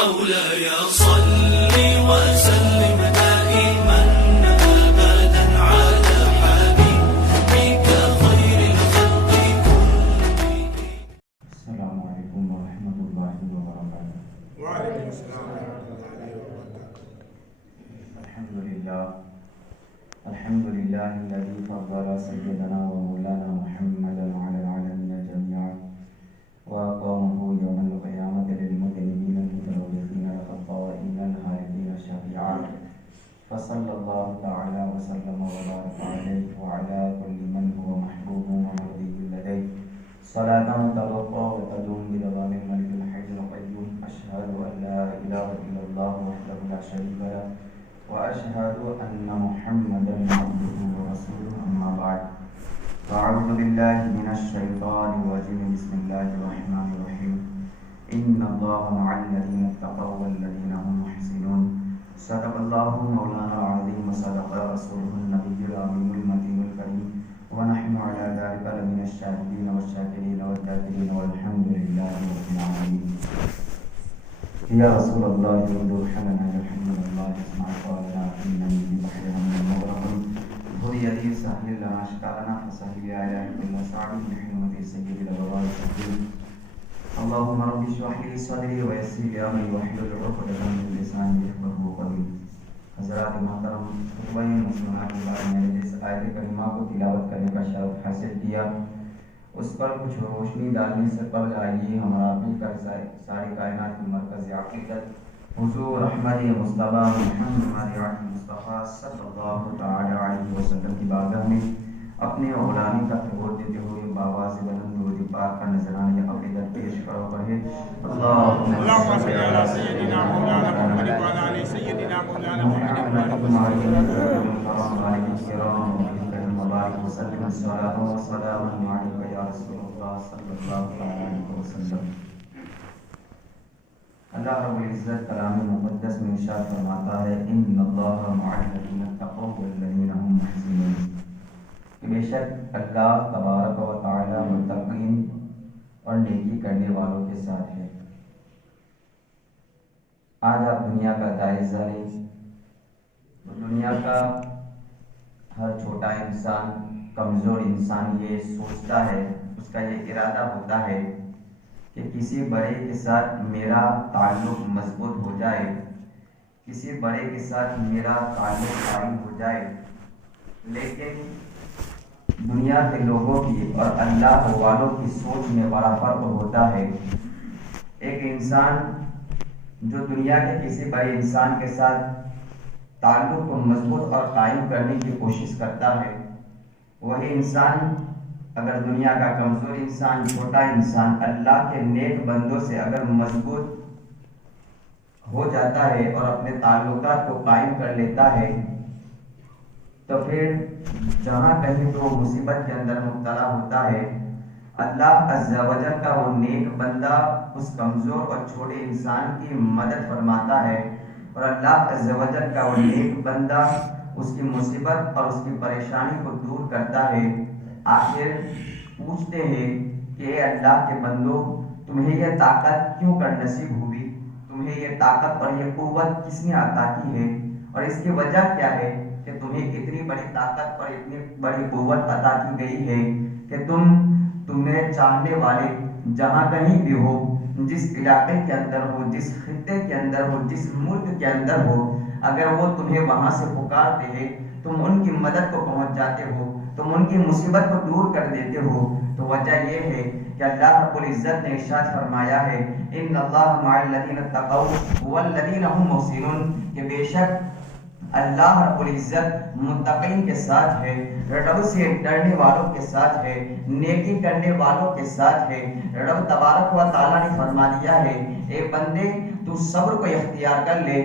مولاي صل وسلم دائما أبدا على حبيبك خير الخلق كلهم. السلام عليكم ورحمة الله وبركاته. وعليكم السلام ورحمة الله وبركاته. الحمد لله الذي فضل سيدنا ومولانا محمدا على العالمين جميعا وأقامه يوم القيامة للمذنبين المتلوثين الخطائين الهالكين الشفيعا فصلى الله تعالى وسلم وبارك عليه وعلى كل من هو محبوب ومرضي لديه صلاة تبقى وتدوم بدوام الملك الحي القيوم. أشهد أن لا إله إلا الله وحده لا شريك له وأشهد أن محمدا عبده ورسوله. أما بعد فأعوذ بالله من الشيطان الرجيم. بسم الله الرحمن الرحيم. إن الله مع الذين اتقوا والذين هم محسنون. صدق الله مولانا العظيم وصدق رسوله النبي الأمين المتين الكريم ونحن على ذلك لمن الشاهدين والشاكرين والذاكرين والحمد لله رب العالمين. يا رسول الله وضوح لنا الحمد لله اسمع قولنا إنني في بحر من مغرق خذ يدي سهل لنا أشكالنا فسهل يا إلهي كل صعب بحرمة سيد الأبرار التقدير. اللهم رب اشرح لي صدري ويسر لي أمري واحلل عقدة من لساني يفقهوا قولي. حضرات محترم خطبہ مسلمات کے بعد میں نے جس آیت کریمہ کو تلاوت کرنے کا شرف حاصل کیا اس پر کچھ روشنی ڈالنے سے قبل آئیے ہم آپ مل کر ساری کائنات کی مرکز عقیدت حضور احمد مصطفیٰ محمد مصطفیٰ صلی اللہ تعالی علیہ وسلم کی بارگاہ میں اپنے اولانی کا ثبوت دیتے ہوئے باواز بلند درود پاک کا نذرانہ عقیدت پیش کرو پڑھے. اللہم صل علی سیدنا مولانا محمد وعلی آل سیدنا مولانا محمد وبارک وسلم الصلاۃ والسلام علیک یا رسول اللہ صلی اللہ علیہ وسلم. اللہ رب العزت کلام مقدس میں ارشاد فرماتا ہے ان اللہ مع الذین اتقوا والذین هم محسنون کہ بے شک اللہ تبارک و تعالی متقین اور نیکی کرنے والوں کے ساتھ ہے. آج آپ دنیا کا جائزہ لیں. دنیا کا ہر چھوٹا انسان کمزور انسان یہ سوچتا ہے, اس کا یہ ارادہ ہوتا ہے کہ کسی بڑے کے ساتھ میرا تعلق مضبوط ہو جائے, کسی بڑے کے ساتھ میرا تعلق قائم ہو جائے. لیکن دنیا کے لوگوں کی اور اللہ والوں کی سوچ میں بڑا فرق ہوتا ہے. ایک انسان جو دنیا کے کسی بڑے انسان کے ساتھ تعلق کو مضبوط اور قائم کرنے کی کوشش کرتا ہے, وہی انسان اگر دنیا کا کمزور انسان, چھوٹا انسان اللہ کے نیک بندوں سے اگر مضبوط ہو جاتا ہے اور اپنے تعلقات کو قائم کر لیتا ہے تو پھر جہاں کہیں تو مصیبت کے اندر مبتلا ہوتا ہے, اللہ عز و جل کا وہ نیک بندہ اس کمزور اور چھوٹے انسان کی مدد فرماتا ہے اور اللہ عز و جل کا وہ نیک بندہ اس کی مصیبت اور اس کی پریشانی کو دور کرتا ہے. آخر پوچھتے ہیں کہ اے اللہ کے بندو, تمہیں یہ طاقت کیوں کر نصیب ہوئی, تمہیں یہ طاقت اور یہ قوت کس نے عطا کی ہے, اور اس کی وجہ کیا ہے کہ تمہیں اتنی بڑی طاقت اور اتنی بڑی قوت عطا کی گئی ہے کہ تمہیں چاہنے والے جہاں کہیں بھی ہو, جس علاقے کے اندر ہو, جس خطے کے اندر ہو, جس ملک کے اندر ہو, اگر وہ تمہیں وہاں سے پکارتے ہیں تم ان کی مدد کو پہنچ جاتے ہو, تم ان کی مصیبت کو دور کر دیتے ہو. تو وجہ یہ ہے کہ اللہ رب العزت نے ارشاد فرمایا ہے ان اللہ مع الذین اتقوا والذین هم محسنون کہ بے شک اللہ رب العزت متقین کے ساتھ ہے, رب سے ڈرنے والوں کے ساتھ ہے, نیکی کرنے والوں کے ساتھ ہے. رب تبارک و تعالیٰ نے فرما دیا ہے اے بندے تو صبر کو اختیار کر لے,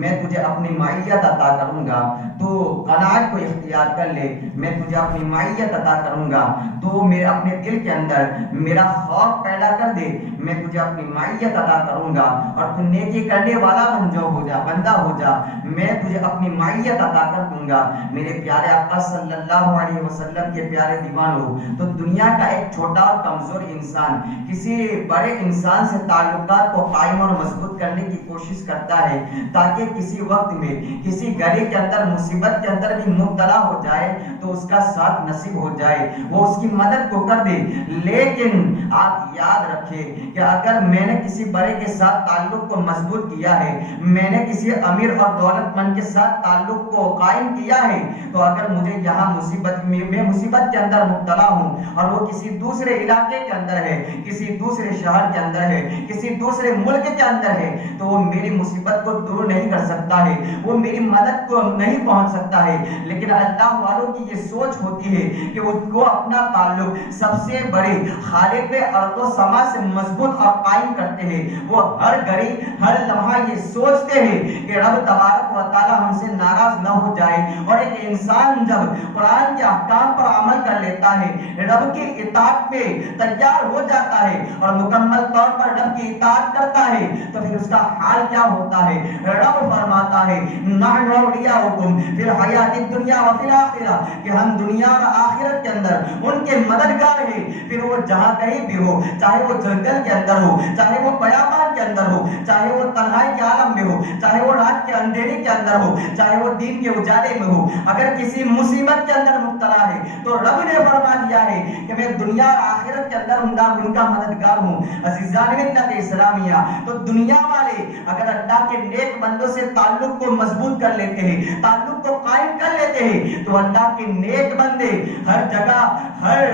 میں تجھے اپنی معیت عطا کروں گا. تو قناعت کو اختیار کر لے, میں تجھے اپنی معیت عطا کروں گا. تو میرے اپنے دل کے اندر میرا خوف پیدا کر دے, میں تجھے اپنی معیت عطا کروں گا. اور تو نیکی کرنے والا بندہ ہو جا, میں تجھے اپنی معیت عطا کر دوں گا. میرے پیارے آقا صلی اللہ علیہ وسلم کے پیارے دیوانوں, تو دنیا کا ایک چھوٹا اور کمزور انسان کسی بڑے انسان سے تعلقات کو قائم اور مضبوط کرنے کرنے کی کوشش کرتا ہے تاکہ کسی وقت میں کسی گھڑی کے اندر مصیبت کے اندر بھی مبتلا ہو جائے تو اس کا ساتھ نصیب ہو جائے، وہ اس کی مدد کو کر دے۔ لیکن آپ یاد رکھیں کہ اگر میں نے کسی بڑے کے ساتھ تعلق کو مضبوط کیا ہے، میں نے کسی امیر اور دولت مند کے ساتھ تعلق کو قائم کیا ہے، تو اگر مجھے یہاں میں مصیبت کے اندر مبتلا ہوں اور وہ کسی دوسرے علاقے کے اندر ہے، کسی دوسرے شہر کے اندر ہے، کسی دوسرے ملک کے اندر ہے، تو وہ میری مصیبت کو دور نہیں کر سکتا ہے، وہ میری مدد کو نہیں پہنچ سکتا ہے۔ لیکن اللہ والوں کی یہ سوچ ہوتی ہے کہ وہ اپنا تعلق سب سے بڑے خالق ارض و سما سے مضبوط اور قائم کرتے ہیں۔ وہ ہر گھڑی ہر لمحہ یہ سوچتے ہیں کہ رب تبارک و تعالی ہم سے ناراض نہ ہو جائے۔ اور ایک انسان جب قرآن کے احکام پر عمل کر لیتا ہے، رب کی اطاعت پہ تیار ہو جاتا ہے اور مکمل طور پر رب کی اطاعت کرتا ہے، تو پھر اس کا حال کیا ہوتا ہے؟ رب فرماتا ہے نحن اولیاؤکم فی الحیات الدنیا وفی الآخرہ، کہ ہم دنیا اور آخرت کے اندر ان کے مددگار ہیں۔ پھر وہ جہاں کہیں بھی ہو، چاہے وہ جنگل کے اندر ہو، چاہے وہ بیابان کے اندر ہو، چاہے وہ تنہائی کے عالم میں ہو، چاہے وہ رات کے اندھیرے کے اندر ہو، چاہے وہ دن کے اجالے میں ہو، اگر کسی مصیبت کے اندر مبتلا ہے تو رب نے فرما دیا ہے کہ میں دنیا اور آخرت کے اندر ان کا مددگار ہوں۔ عزیزان ملت اسلامیہ، تو دنیا والے اگر اللہ کے نیک بندوں سے تعلق کو مضبوط کر لیتے ہیں، تعلق کو قائم کر لیتے ہیں، تو اللہ کے نیک بندے ہر جگہ ہر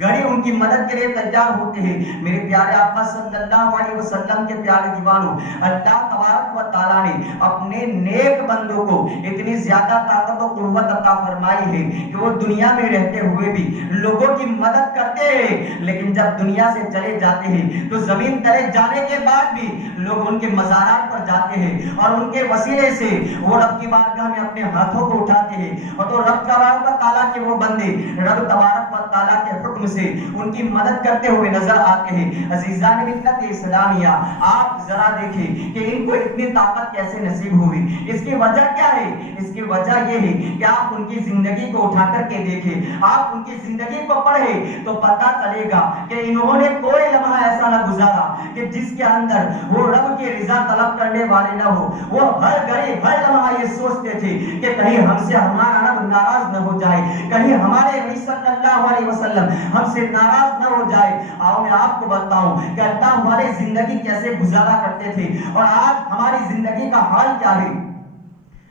گھڑی ان کی مدد کے لیے تیار ہوتے ہیں۔ میرے پیارے آقا صلی اللہ علیہ وسلم کے پیارے دیوانوں، اللہ تبارک و تعالیٰ نے اپنے نیک بندوں کو اتنی زیادہ طاقت و قوت عطا فرمائی ہے کہ وہ دنیا میں رہتے ہوئے بھی لوگوں کی مدد کرتے ہیں، لیکن جب دنیا سے چلے جاتے ہیں تو زمین تلے جانے کے بعد بھی لوگ ان کے مزارات پر جاتے ہیں اور ان کے وسیلے سے وہ رب کی بارگاہ میں اپنے ہاتھوں کو اٹھاتے ہیں، اور تو رب تبارک و تعالیٰ کے وہ بندے رب تبارک و تعالیٰ کے حکم سے ان کی مدد کرتے ہوئے نظر آتے ہیں۔ عزیزان ملت اسلامیہ، آپ ذرا دیکھیں کہ ان کو اتنی طاقت کیسے نصیب ہوئی۔ اس کی وجہ کیا ہے؟ اس کی وجہ یہ ہے کہ آپ ان کی زندگی کو اٹھا کر کے دیکھیں، آپ ان کی زندگی کو پڑھیں تو پتہ چلے گا کہ انہوں نے کوئی لمحہ ایسا نہ گزارا کہ جس کے اندر وہ رب کی رضا طلب کرنے والے نہ ہو۔ وہ ہر گھڑی ہر لمحہ یہ سوچتے تھے کہ کہیں ہم سے ہمارا رب ناراض نہ ہو جائے، کہیں ہمارے نبی صلی اللہ علیہ وسلم ہم سے ناراض نہ ہو جائے۔ آؤ میں آپ کو بتاؤں کہ اللہ ہماری زندگی کیسے گزارا کرتے تھے اور آج ہماری زندگی کا حال کیا ہے۔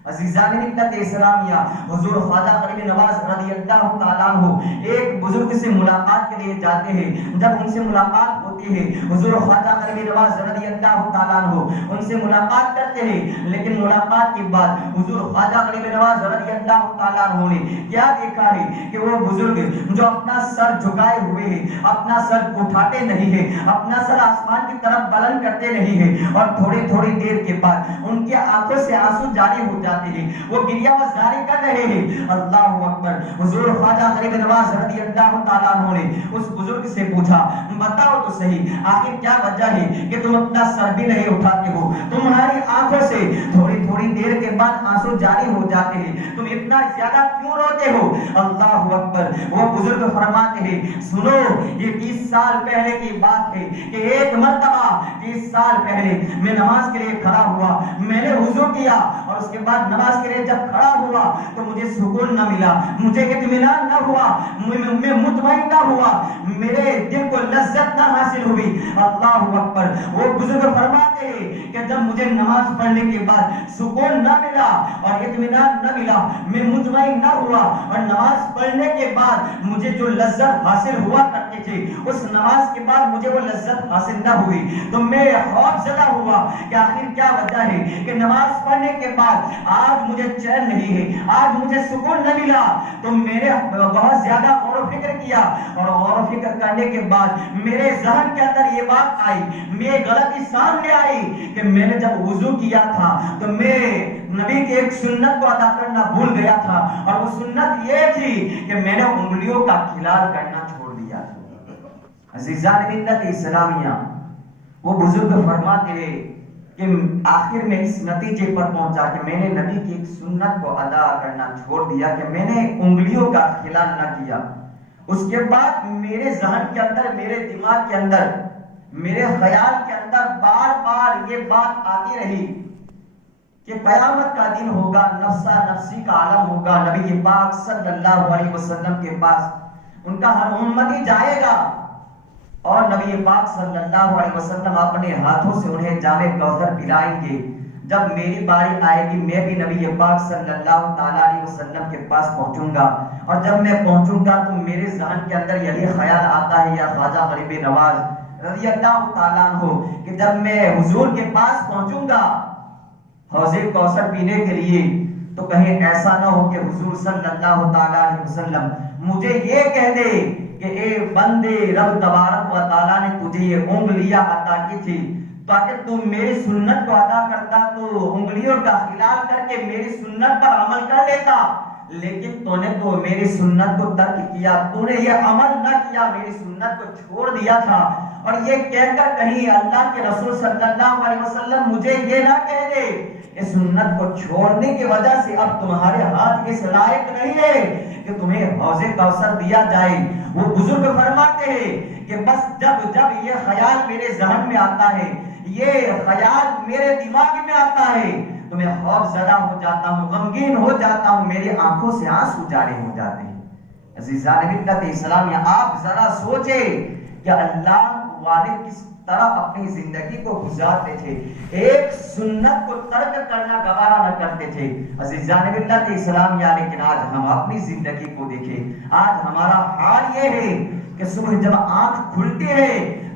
عزیزان ملت اسلامیہ، حضور خواجہ غریب نواز رضی اللہ تعالیٰ عنہ ایک بزرگ سے ملاقات کے لیے جاتے ہیں۔ جب ان سے ملاقات ہوتی ہے، حضور خواجہ غریب نواز رضی اللہ تعالیٰ عنہ ان سے ملاقات کرتے ہیں، لیکن ملاقات کے بعد حضور خواجہ غریب نواز رضی اللہ تعالیٰ عنہ نے کیا دیکھا ہے کہ وہ بزرگ جو اپنا سر جھکائے ہوئے ہیں، اپنا سر اٹھاتے نہیں ہیں، اپنا سر آسمان کی طرف بلند کرتے نہیں ہیں، اور تھوڑی تھوڑی دیر کے بعد ان کی آنکھوں سے آنسو جاری ہو جاتے ہیں، وہ گریہ وزاری کر رہے ہیں۔ اللہ اکبر! حضور خواجہ غریب نواز رضی اللہ تعالیٰ عنہ نے اس بزرگ سے پوچھا، بتاؤ تو صحیح آخر کیا وجہ ہے کہ تم اپنا سر بھی نہیں اٹھاتے ہو، تمہاری آنکھوں سے تھوڑی تھوڑی دیر کے بعد آنسو جاری ہو جاتے ہیں، تم اتنا زیادہ کیوں روتے ہو؟ اللہ اکبر! وہ بزرگ فرماتے ہیں، سنو، یہ 30 سال پہلے کی بات ہے کہ ایک مرتبہ 30 سال پہلے میں نماز کے لیے کھڑا ہوا، میں نے وضو کیا اور اس کے بعد نماز کے لیے جب کھڑا ہوا تو مجھے سکون نہ ملا، مجھے اطمینان نہ ہوا، میں مطمئن نہ ہوا، میرے دل کو لذت نہ حاصل ہوئی۔ اللہ اکبر! وہ بزرگ فرماتے ہیں کہ جب مجھے نماز پڑھنے کے بعد سکون نہ ملا اور اطمینان نہ ملا، میں مطمئن نہ ہوا، اور نماز پڑھنے کے بعد مجھے جو لذت حاصل ہوا کرتے تھے اس نماز کے بعد مجھے وہ لذت حاصل نہ ہوئی، تو میں خوف زدہ ہوا کہ آخر کیا وجہ ہے کہ نماز پڑھنے کے بعد آج مجھے چین نہیں ہے، آج مجھے سکون نہ ملا۔ تو میں نے بہت زیادہ غور و فکر کیا، اور غور و فکر کرنے کے بعد میرے ذہن کے اندر یہ بات آئی، میں غلطی سامنے آئی کہ میں نے جب وضو کیا تھا تو میں نبی کی ایک سنت کو ادا کرنا بھول گیا تھا، اور وہ سنت یہ تھی کہ میں نے انگلیوں کا کھلال کرنا چھوڑ دیا۔ عزیزان ملت اسلامیہ، وہ بزرگ فرماتے ہیں کہ آخر میں اس نتیجے پر پہنچا کہ میں نے نبی کی ایک سنت کو ادا کرنا چھوڑ دیا کہ میں نے انگلیوں کا خلال نہ کیا۔ اس کے بعد میرے ذہن کے اندر، میرے دماغ کے اندر میرے خیال کے اندر بار بار یہ بات آتی رہی کہ قیامت کا دن ہوگا، نفسا نفسی کا عالم ہوگا، نبی پاک صلی اللہ علیہ وسلم کے پاس ان کا ہر امتی جائے گا اور نبی پاک صلی اللہ علیہ وسلم اپنے ہاتھوں سے انہیں جام کوثر پلائیں گے۔ جب میری باری آئے گی میں بھی نبی پاک صلی اللہ تعالیٰ علیہ وسلم کے پاس پہنچوں گا، اور جب میں پہنچوں گا تو میرے ذہن کے اندر یہی خیال آتا ہے یا خواجہ غریب نواز رضی اللہ تعالیٰ عنہ کہ جب میں حضور کے پاس پہنچوں گا حوض کوثر پینے کے لیے تو کہیں ایسا نہ ہو کہ حضور صلی اللہ تعالیٰ علیہ وسلم مجھے یہ کہہ دے کہ اے بندے رب تبارک و تعالیٰ نے تجھے یہ انگلیاں عطا کی تھی تاکہ تم میری سنت کو ادا کرتا تو انگلیوں کا خلاف کر کے میری سنت پر عمل کر لیتا، لیکن تو نے تو میری سنت کو ترک کیا، تو نے یہ عمل نہ کیا، میری سنت کو چھوڑ دیا تھا۔ اور یہ کہہ کر کہیں اللہ کے رسول صلی اللہ علیہ وسلم مجھے یہ نہ کہہ دے کہ سنت کو چھوڑنے کی وجہ سے اب تمہارے ہاتھ اس لائق نہیں ہے کہ تمہیں حوض کوثر دیا جائے۔ وہ بزرگ فرماتے ہیں کہ بس جب یہ خیال میرے ذہن میں آتا ہے، یہ خیال میرے دماغ میں آتا ہے تو میں خوف زدہ ہو جاتا ہوں، غمگین ہو جاتا ہوں، میری آنکھوں سے آنسو جاری ہو جاتے ہیں۔ عزیزان ملت اسلامیہ، آپ ذرا سوچیں کہ اللہ والد کس طرح اپنی زندگی کو گزارتے تھے، ایک سنت کو ترک کرنا گوارا نہ کرتے تھے۔ عزیزان ملت اسلامیہ، لیکن آج ہم اپنی زندگی کو دیکھیں، آج ہمارا حال یہ ہے کہ صبح جب آنکھ کھلتی ہے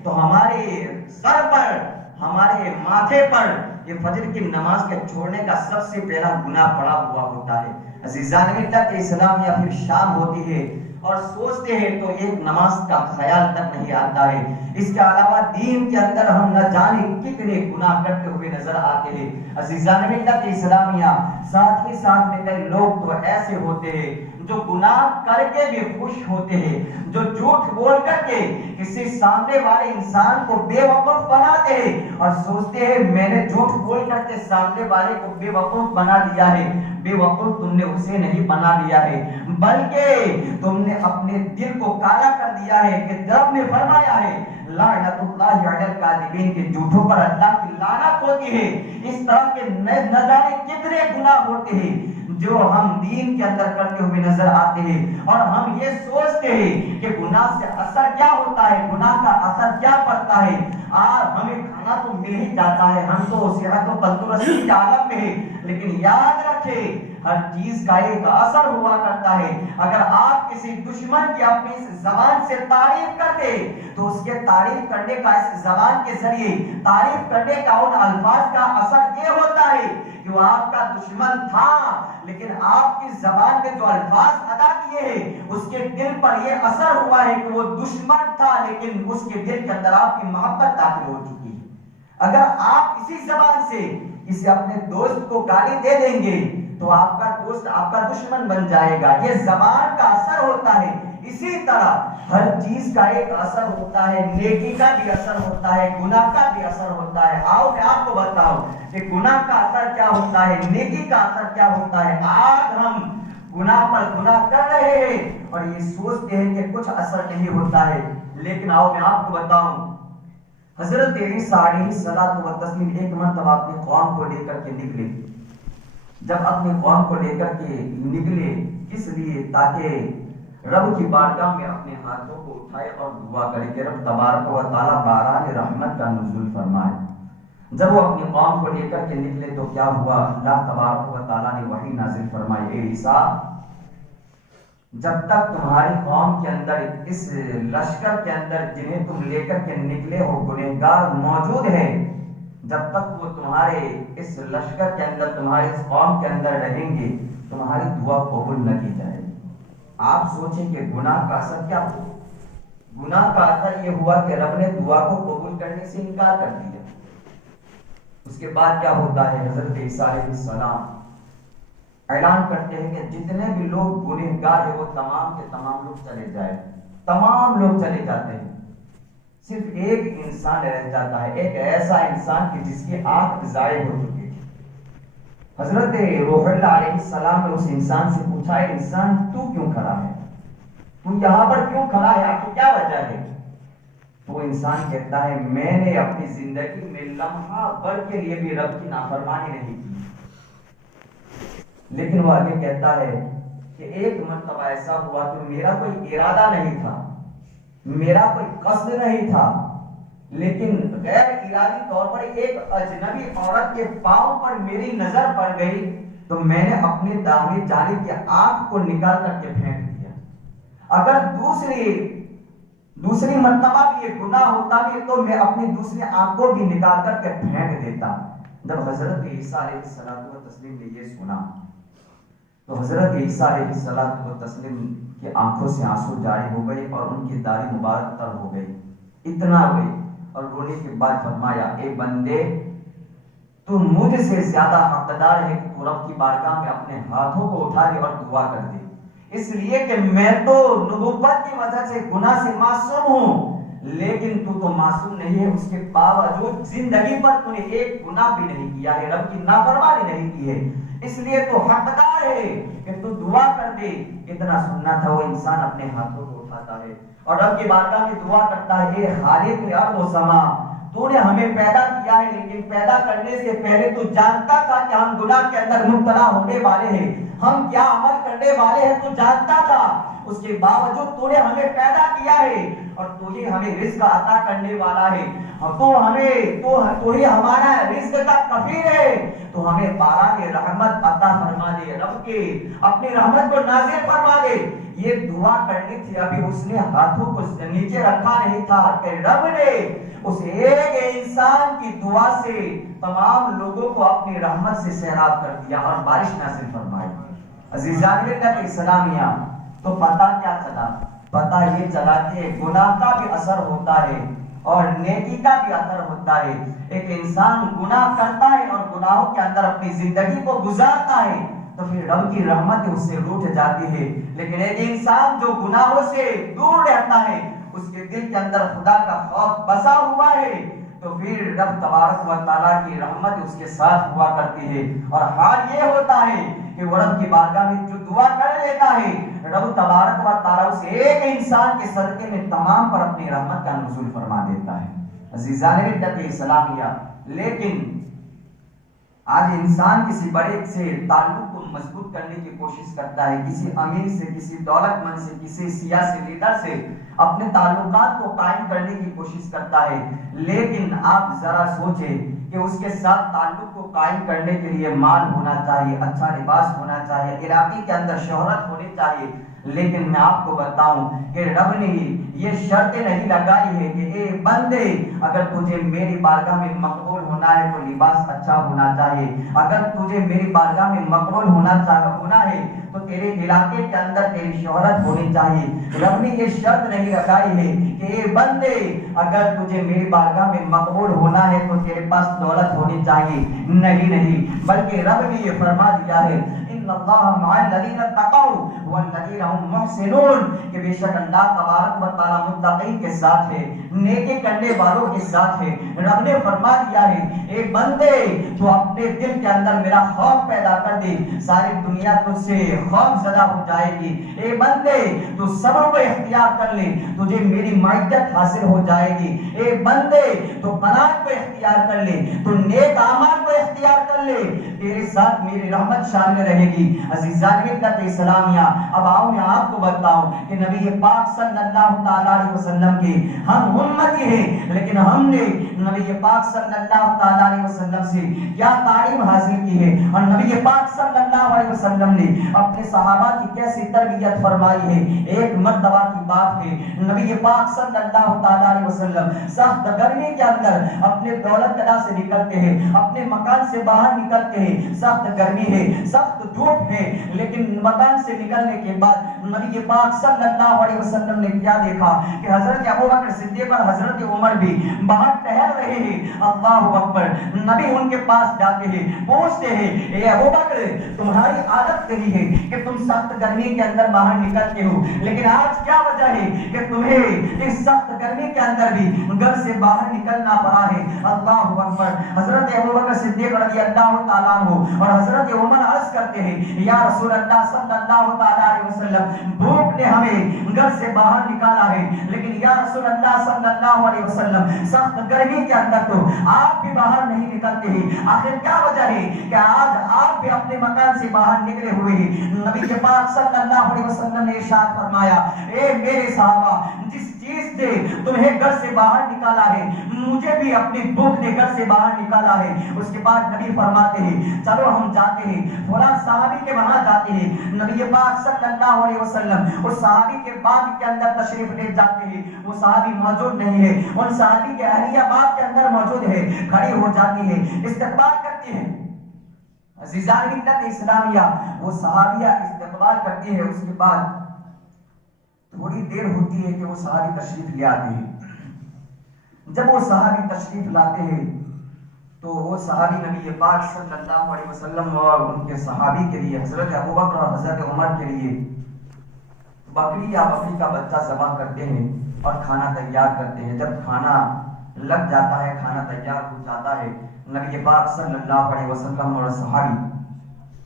تو ہمارے سر پر، ہمارے ماتھے پر یہ فجر کی نماز کے چھوڑنے کا سب سے پہلا گناہ پڑا ہوا ہوتا ہے۔ عزیزان ملت اسلامیہ، پھر شام ہوتی ہے اور سوچتے ہیں تو ایک نماز کا خیال تک نہیں آتا ہے۔ اس کے علاوہ دین کے اندر ہم نہ جانے کتنے گناہ کرتے ہوئے نظر آتے ہیں۔ عزیزان ملت اسلامیہ، ساتھ ہی ساتھ میں کئی لوگ تو ایسے ہوتے ہیں جو گناہ کر کے بھی خوش ہوتے ہیں، جو جھوٹ بول کر کے کسی سامنے والے انسان کو بے وقوف بناتے ہیں اور سوچتے ہیں میں نے جھوٹ بول کر کے سامنے والے کو بے وقوف بنا دیا ہے۔ بے وقوف تم نے اسے نہیں بنا دیا ہے، بلکہ تم نے اپنے دل کو کالا کر دیا ہے کہ رب نے فرمایا ہے لعنت اللہ علی الکاذبین، کے جھوٹوں پر اللہ کی لعنت ہوتی ہے۔ اس طرح کے نہ جانے کتنے گناہ ہوتے ہیں جو ہم دین کے اندر کرتے ہوئے نظر آتے ہیں، اور ہم یہ سوچتے ہیں کہ گناہ سے اثر کیا ہوتا ہے، گناہ کا اثر کیا پڑتا ہے۔ ہمیں کھانا تو مل ہی جاتا ہے، ہم تو صحت و تندرستی کے عالم میں ہیں، لیکن یاد رکھیں ہر چیز کا ایک اثر ہوا کرتا ہے۔ اگر آپ کسی دشمن کی اپنی زبان سے تعریف کرتے تو اس کے تعریف کرنے کا اس زبان کے ذریعے تعریف کرنے کا ان الفاظ کا اثر یہ ہوتا ہے کہ وہ آپ کا دشمن تھا، لیکن آپ کی زبان کے جو الفاظ ادا کیے ہیں اس کے دل پر یہ اثر ہوا ہے کہ وہ دشمن تھا، لیکن اس کے دل کے اندر آپ کی محبت داخل ہو چکی ہے۔ اگر آپ اسی زبان سے کسی اپنے دوست کو گالی دے دیں گے تو آپ کا دوست آپ کا دشمن بن جائے گا۔ یہ زبان کا اثر ہوتا ہے۔ اسی طرح ہر چیز کا ایک اثر ہوتا ہے، نیکی کا بھی اثر ہوتا ہے، گناہ کا بھی اثر ہوتا ہے۔ آؤ میں آپ کو بتاؤں کہ گناہ کا اثر کیا ہوتا ہے، نیکی کا اثر کیا ہوتا ہے۔ آج ہم گناہ پر گناہ کر رہے ہیں اور یہ سوچتے ہیں کہ کچھ اثر نہیں ہوتا ہے، لیکن آؤ میں آپ کو بتاؤں حضرت عیسیٰ علیہ الصلوۃ والتسلیم ایک مرتبہ اپنی قوم کو لے کر کے نکلے۔ جب اپنی قوم کو لے کر کے نکلے اس لیے تاکہ رب کی بارگاہ میں اپنے ہاتھوں کو اٹھائے اور دعا کرے کہ رب تبارک و تعالیٰ باران رحمت کا نزول فرمائے۔ جب وہ اپنی قوم کو لے کر کے نکلے تو کیا ہوا، اللہ تبارک و تعالیٰ نے وحی نازل فرمائی، اے عیسیٰ جب تک تمہاری قوم کے اندر اس لشکر کے اندر جنہیں تم لے کر کے نکلے ہو گنہگار موجود ہے، جب تک وہ تمہارے اس لشکر کے اندر تمہارے اس قوم کے اندر رہیں گے تمہاری دعا قبول نہ کی جائے گی۔ آپ سوچیں کہ گناہ کا اثر کیا ہوا؟ گناہ کا اثر یہ ہوا کہ رب نے دعا کو قبول کرنے سے انکار کر دیا۔ اس کے بعد کیا ہوتا ہے، حضرت عیسیٰ علیہ السلام اعلان کرتے ہیں کہ جتنے بھی لوگ گنہگار ہیں وہ تمام کے تمام لوگ چلے جائیں، تمام لوگ چلے جاتے ہیں، صرف ایک انسان رہ جاتا ہے، ایک ایسا انسان کہ جس کی آنکھ ضائع ہو چکی ہے۔ حضرت روح اللہ علیہ السلام نے اس انسان سے پوچھا، اے انسان تو کیوں کھڑا ہے، تو یہاں پر کیوں کھڑا ہے، آخر کیا وجہ ہے؟ وہ انسان کہتا ہے میں نے اپنی زندگی میں لمحہ بھر کے لیے بھی رب کی نافرمانی نہیں کی. لیکن وہ آگے کہتا ہے کہ ایک مرتبہ ایسا ہوا کہ میرا کوئی ارادہ نہیں تھا, میرا کوئی قصد نہیں تھا, لیکن غیر ارادی طور پر ایک اجنبی عورت کے پاؤں پر میری نظر پڑ گئی تو میں نے اپنے داہنی جانب کی آنکھ کو نکال کر کے پھینک دیا. اگر دوسری مرتبہ بھی یہ گناہ ہوتا بھی تو میں اپنی دوسری آنکھ کو بھی نکال کر کے پھینک دیتا. جب حضرت عیسیٰ علیہ الصلوۃ والتسلیم نے یہ سنا تو حضرت عیسیٰ علیہ الصلوۃ والتسلیم کی آنکھوں سے آنسو جاری ہو گئے اور ان کی داڑھی مبارک تر ہو گئی. اتنا روئے اور رونے کے بعد فرمایا اے بندے تو مجھ سے زیادہ حقدار ہے کہ تو رب کی بارگاہ میں اپنے ہاتھوں کو اٹھا دے اور دعا کر دے, اس لیے کہ میں تو نبوت کی وجہ سے گناہ سے معصوم ہوں, لیکن تو معصوم نہیں ہے. اس کے باوجود زندگی پر تو نے ایک گناہ بھی نہیں کیا ہے, رب کی نافرمانی نہیں کی ہے, اس لیے تو حقدار ہے کہ تو دعا کر دے. اتنا سننا تھا, وہ انسان اپنے ہاتھوں کو اٹھاتا ہے اور رب کی بارگاہ میں دعا کرتا ہے اے خالق ارض و سما, تو نے ہمیں پیدا کیا ہے لیکن پیدا کرنے سے پہلے تو جانتا تھا کہ ہم گناہ کے اندر مبتلا ہونے والے ہیں, ہم کیا عمل کرنے والے ہیں تو جانتا تھا. اس کے باوجود تو نے ہمیں پیدا کیا ہے اور تو ہی ہمیں رزق عطا کرنے والا ہے, تو ہی ہمارا رزق کا کفیل ہے, تو ہمیں باران رحمت عطا فرما دے, رب کے اپنی رحمت کو نازل فرما دے. یہ دعا کرنی تھی, ابھی اس نے ہاتھوں کو نیچے رکھا نہیں تھا کہ رب نے اس ایک انسان کی دعا سے تمام لوگوں کو اپنی رحمت سے سیراب کر دیا اور بارش نازل فرمائی. عزیزان اسلامیہ, تو پتہ کیا چلا؟ پتہ یہ چلا کہ گناہ کا بھی اثر ہوتا ہے اور نیکی کا بھی اثر ہوتا ہے. ایک انسان گناہ کرتا ہے اور گناہوں کے اندر اپنی زندگی کو گزارتا ہے تو پھر رب کی رحمت اس سے روٹ جاتی ہے. لیکن ایک انسان جو گناہوں سے دور رہتا ہے, اس کے دل کے اندر خدا کا خوف بسا ہوا ہے, تو پھر رب تبارک و تعالیٰ کی رحمت اس کے ساتھ ہوا کرتی ہے. اور حال یہ ہوتا ہے کہ وہ رب کی بارگاہ میں جو دعا کر لیتا ہے, رب تبارک و تعالیٰ اس ایک انسان کے صدقے میں تمام پر اپنی رحمت کا نزول فرما دیتا ہے. عزیزان اسلامیہ, لیکن آج انسان کسی بڑے سے تعلق کو مضبوط کرنے کی کوشش کرتا ہے, کسی امیر سے, کسی دولت مند سے, کسی سیاسی لیڈر سے اپنے تعلقات کو قائم کرنے کی کوشش کرتا ہے. لیکن آپ ذرا سوچیں کہ اس کے ساتھ تعلق کو قائم کرنے کے لیے مال ہونا چاہیے, اچھا لباس ہونا چاہیے, علاقے کے اندر شہرت ہونی چاہیے. لیکن میں آپ کو بتاؤں کہ رب نے یہ شرط نہیں لگائی ہے کہ اے بندے اگر تجھے میری بارگاہ میں مقبول ہونا ہے تو لباس اچھا ہونا چاہیے, اگر تجھے میری بارگاہ میں مقبول ہونا ہے تو تیرے علاقے کے اندر تیری شہرت ہونی چاہیے. رب نے یہ شرط نہیں لگائی ہے کہ اے بندے اگر تجھے میری بارگاہ میں مقبول ہونا ہے تو تیرے پاس دولت ہونی چاہیے. نہیں, بلکہ رب نے یہ فرما دیا ہے ان اللہ مع الذین اتقوا والذین هم محسنون, کہ بے شک اللہ تبارک و تعالی متقین کے ساتھ ہے, نیکی کرنے والوں کے ساتھ ہے. رب نے فرما دیا ہے اے بندے تو اپنے دل کے اندر میرا خوف پیدا کر دے, ساری دنیا تجھ سے خوف زدہ ہو جائے گی. اے بندے تو صبر کو اختیار کر لے, تجھے میری معیت حاصل ہو جائے گی. اے بندے تو قناعت کو اختیار کر لے, تو نیک اعمال کو اختیار کر لے, تیرے ساتھ میری رحمت شامل رہے گی. عزیزان اسلامیہ, اب آؤ میں آپ کو بتاؤں کہ نبی پاک صلی اللہ تعالی علیہ وسلم کے ہم امتی ہیں, لیکن ہم نے نبی پاک صلی اللہ تعالی علیہ وسلم سے کیا تعلیم حاصل کی ہے, اور نبی پاک صلی اللہ علیہ وسلم نے اپنے صحابہ کی کیسی تربیت فرمائی ہے. ایک مرتبہ کی بات ہے, نبی پاک صلی اللہ تعالی علیہ وسلم سخت گرمی کے اندر اپنے دولت قلعہ سے نکلتے ہیں, اپنے مکان سے باہر نکلتے ہیں, سخت گرمی ہے, سخت دھوپ ہے, لیکن مکان سے نکلنے کے بعد نبی پاک صلی اللہ علیہ وسلم نے کیا دیکھا کہ حضرت ابوبکر صدیق اور حضرت عمر بھی باہر ٹہل رہے ہیں. اللہ اکبر, نبی ان کے پاس جاتے ہیں, پوچھتے ہیں اے ابوبکر تمہاری عادت کہی ہے کہ تم سخت گرمی کے اندر باہر نکلتے ہو, لیکن آج کیا وجہ ہے کہ تمہیں اس سخت گرمی کے اندر بھی گھر سے باہر نکلنا پڑا ہے. اللہ اکبر, حضرت ابوبکر صدیق رضی اللہ تعالیٰ عنہ اور حضرت عمر عرض کرتے ہیں یا رسول اللہ صلی اللہ تعالیٰ علیہ وسلم بھوک نے ہمیں گھر سے باہر نکالا ہے، لیکن یا رسول اللہ صلی اللہ علیہ وسلم سخت گرمی کے اندر تو آپ بھی باہر نہیں نکلتے ہیں، آخر کیا وجہ ہے کہ آج آپ بھی اپنے مکان سے باہر نکلے ہوئے ہیں؟ نبی کے پاک صلی اللہ علیہ وسلم نے ارشاد فرمایا، اے میرے صحابہ، جس چیز نے تمہیں گھر سے باہر نکالا ہے مجھے بھی اپنی بھوک نے گھر سے باہر نکالا ہے۔ اس کے بعد نبی فرماتے ہیں چلو ہم جاتے ہیں فلاں صحابی کے وہاں جاتے ہیں۔ نبی پاک صلی اللہ علیہ وسلم اس صحابی کے باغ کے اندر تشریف لے جاتے ہیں، وہ صحابی موجود نہیں ہے، ان صحابی کے اہلیہ باغ کے اندر موجود ہے، کھڑی ہو جاتی ہے، استقبال کرتی ہے۔ عزیزان ملت اسلامیہ، وہ صحابیہ استقبال کرتی ہے، اس کے بعد تھوڑی دیر ہوتی ہے کہ وہ صحابی تشریف لے آتے ہیں۔ جب وہ صحابی تشریف لاتے ہیں تو وہ صحابی نبی پاک صلی اللہ علیہ وسلم اور ان کے صحابی کے لیے، حضرت ابوبکر اور حضرت عمر کے لیے بکری یا بکری کا بچہ ذبح کرتے ہیں اور کھانا تیار کرتے ہیں۔ جب کھانا لگ جاتا ہے، کھانا تیار ہو جاتا ہے، نبی پاک صلی اللہ علیہ وسلم اور صحابی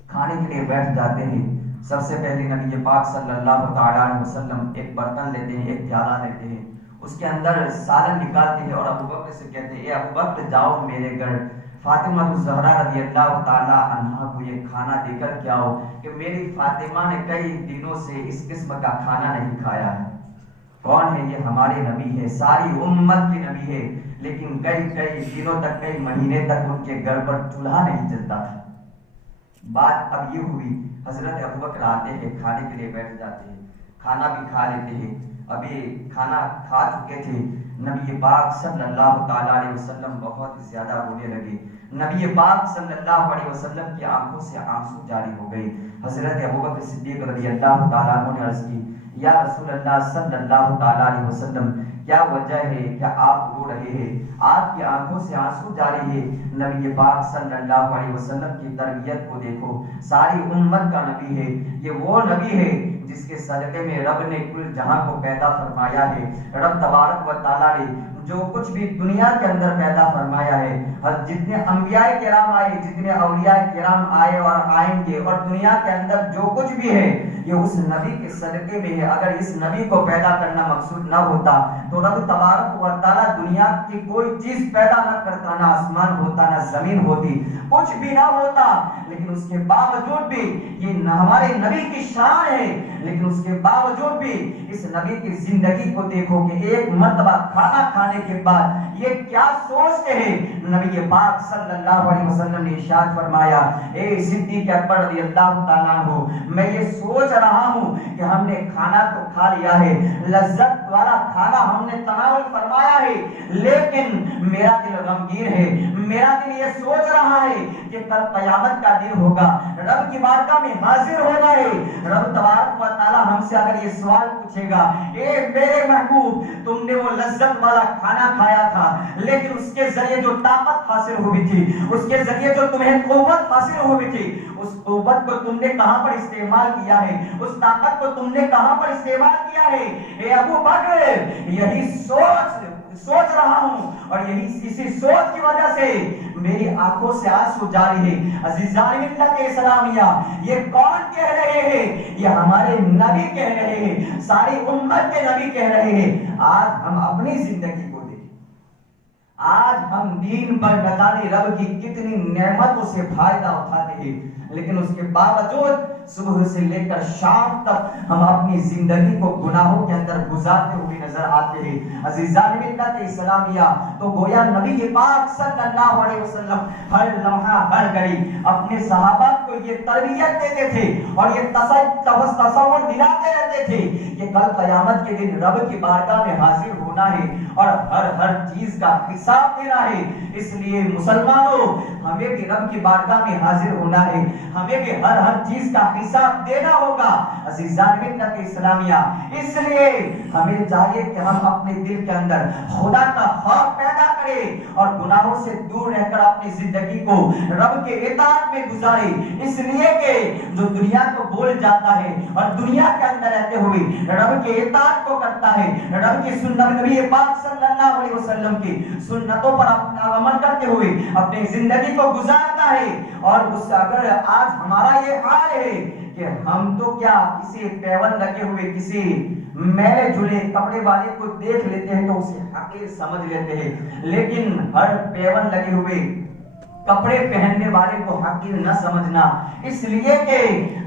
کھانے کے لیے بیٹھ جاتے ہیں۔ سب سے پہلے نبی پاک صلی اللہ تعالیٰ علیہ وسلم ایک برتن لیتے ہیں، ایک پیالہ لیتے ہیں، اس کے اندر سالن نکالتے ہیں اور ابوبکر سے کہتے ہیں، اے ابوبکر جاؤ میرے گھر فاطمہ الزہرا رضی اللہ تعالیٰ عنہا کو یہ کھانا دے کر کے آؤ کہ میری فاطمہ نے کئی دنوں سے اس قسم کا کھانا نہیں کھایا ہے۔ کون ہے یہ؟ ہمارے نبی ہے، ساری امت کے نبی ہے، لیکن کئی دنوں تک، کئی مہینے تک ان کے گھر پر چولہا نہیں جلتا تھا۔ بات اب یہ ہوئی، حضرت ابوبکر آتے ہیں، کھانے کے لیے بیٹھ جاتے ہیں، کھانا بھی کھا لیتے ہیں۔ ابھی کھانا کھا چکے تھے، نبی پاک صلی اللہ تعالیٰ علیہ وسلم بہت زیادہ رونے لگے۔ نبی پاک صلی اللہ علیہ وسلم کی آنکھوں سے آنسو جاری ہو گئی۔ حضرت ابوبکر صدیق رضی اللہ تعالیٰ عنہ نے عرض کی، یا رسول اللہ صلی اللہ تعالیٰ علیہ وسلم، کیا وجہ ہے کہ آپ رو رہے ہیں؟ آپ کی آنکھوں سے آنسو جاری ہے۔ نبی پاک صلی اللہ علیہ وسلم کی تربیت کو دیکھو، ساری امت کا نبی ہے، یہ وہ نبی ہے جس کے صدقے میں رب نے کل جہاں کو پیدا فرمایا ہے۔ رب تبارک و تعالیٰ نے جو کچھ بھی دنیا کے اندر پیدا فرمایا ہے، اور جتنے انبیاء کرام آئے، جتنے اولیاء کرام آئے اور آئیں گے، اور دنیا کے اندر جو کچھ بھی ہے یہ اس نبی کے صدقے میں ہے۔ اگر اس نبی کو پیدا کرنا مقصود نہ ہوتا تو رب تبارک و تعالیٰ دنیا کی کوئی چیز پیدا نہ کرتا، نہ آسمان ہوتا، نہ زمین ہوتی، کچھ بھی نہ ہوتا۔ لیکن اس کے باوجود بھی یہ ہمارے نبی کی شان ہے، لیکن اس کے باوجود بھی اس نبی کی زندگی کو دیکھو کہ ایک مرتبہ کھانا کھانے کے بعد یہ کیا سوچتے ہیں۔ نبی پاک صلی اللہ علیہ وسلم نے ارشاد فرمایا، اے صدیق اکبر رضی اللہ تعالیٰ عنہ، میں یہ سوچ رہا ہوں کہ ہم نے کھانا تو کھا لیا ہے، لذت والا کھانا ہم نے تناول فرمایا ہے، لیکن میرا دل غمگین ہے، میرا دل یہ سوچ رہا ہے کہ کل قیامت کا دن ہوگا، رب کی بارگاہ میں حاضر ہونا ہے۔ رب تبارک و تعالیٰ ہم سے اگر یہ سوال پوچھے گا، اے میرے محبوب، تم نے وہ لذت والا کھانا کھایا تھا، لیکن اس کے ذریعے جو طاقت حاصل ہوئی تھی، اس کے ذریعے جو تمہیں قوت حاصل ہوئی تھی، اس قوت کو تم نے کہاں پر استعمال کیا ہے؟ اس طاقت کو تم نے کہاں پر استعمال کیا ہے؟ اے ابو بکر، یہی سوچ رہا ہوں، اور اسی سوچ کی وجہ سے میری آنکھوں سے آنسو جاری ہے۔ عزیزان ملت اسلامیہ، یہ کون کہہ رہے ہیں؟ یہ ہمارے نبی کہہ رہے ہیں، ساری امت کے نبی کہہ رہے ہیں۔ آج ہم اپنی زندگی کو دیکھیں، آج ہم دین پر نہ جانے رب کی کتنی نعمتوں سے فائدہ اٹھاتے ہیں، لیکن اس کے باوجود صبح سے لے کر شام تک ہم اپنی زندگی کو گناہوں کے اندر گزارتے ہوئے نظر آتے ہیں۔ عزیزان ملت اسلامیہ، تو گویا نبی پاک صلی اللہ علیہ وسلم ہر لمحہ ہر گھڑی اپنے صحابہ کو یہ تربیت دیتے تھے اور یہ تصور دلاتے رہتے تھے کہ کل قیامت کے دن رب کی بارگاہ میں حاضر ہونا ہے اور ہر چیز کا حساب دینا ہے۔ اس لیے مسلمانوں، ہمیں بھی رب کی بارگاہ میں حاضر ہونا ہے، ہمیں بھی ہر چیز کا حساب دینا ہوگا۔ عزیزان ملت اسلامیہ، اس لیے ہمیں چاہیے کہ ہم اپنے دل کے اندر خدا کا خوف پیدا کریں اور گناہوں سے دور رہ کر اپنی زندگی کو رب کے اطاعت میں گزاریں۔ اس لیے کہ جو دنیا کو بھول جاتا ہے اور دنیا کے اندر رہتے ہوئے رب کے اطاعت کو کرتا ہے، رب کی سنت، نبی پاک صلی اللہ علیہ وسلم کی سنتوں پر اپنا عمل کرتے ہوئے اپنی زندگی کو گزارتا ہے، اور اس اگر آج ہمارا یہ حال ہے کہ کہ ہم تو کیا کسی پیون لگے ہوئے کسی میلے جلے کپڑے والے کو دیکھ لیتے ہیں تو اسے حقیر سمجھ لیتے ہیں، لیکن ہر پیون لگے ہوئے کپڑے پہننے والے کو حقیر نہ سمجھنا، اس لیے کہ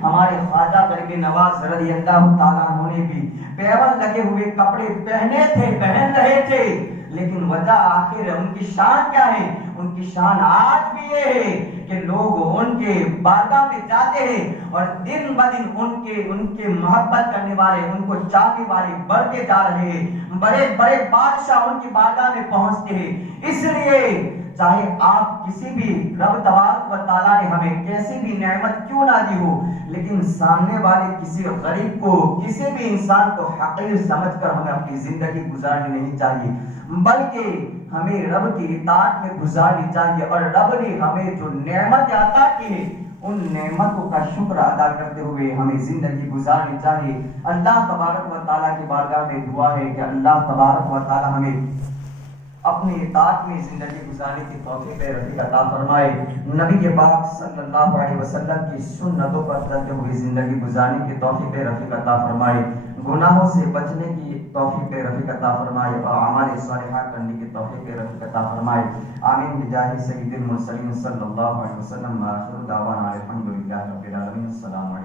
ہمارے خواجہ برگ نواز رضی اللہ تعالیٰ عنہ نے بھی پیون لگے ہوئے کپڑے پہنے تھے، پہن رہے تھے، لیکن وجہ آخر ان کی شان کیا ہے؟ ان کی شان آج بھی یہ ہے کہ لوگ ان کے بارگاہ میں جاتے ہیں اور دن بدن ان کے محبت کرنے والے، ان کو چاہنے والے بڑھتے جا رہے ہیں، بڑے بڑے بادشاہ ان کی بارگاہ میں پہنچتے ہیں۔ اس لیے چاہے آپ کسی بھی رب تبارک و تعالیٰ نے ہمیں کیسی بھی نعمت کیوں نہ دی ہو، لیکن سامنے والے کسی غریب کو، کسی بھی انسان کو حقیر سمجھ کر ہمیں اپنی زندگی گزارنی نہیں چاہیے، بلکہ ہمیں رب کی اطاعت میں گزارنی چاہیے، اور رب نے ہمیں جو نعمت عطا کی ہے ان نعمتوں کا شکر ادا کرتے ہوئے ہمیں زندگی گزارنی چاہیے۔ اللہ تبارک و تعالیٰ کی بارگاہ میں دعا ہے کہ اللہ تبارک و تعالیٰ ہمیں اپنی اطاعت میں زندگی گزارنے کی توفیق رفیق عطا فرمائے، نبی پاک صلی اللہ علیہ وسلم کی سنتوں پر چلتے ہوئے زندگی گزارنے کی توفیق رفیق عطا فرمائے، گناہوں سے بچنے کی توفیق رفیق عطا فرمائے اور اعمال صالحات کرنے کی توفیق رفیق عطا فرمائے، آمین بجاہ سید المرسلین صلی اللہ علیہ وسلم۔ آخر دعوانا الحمدللہ رب العالمین۔ السلام علیکم۔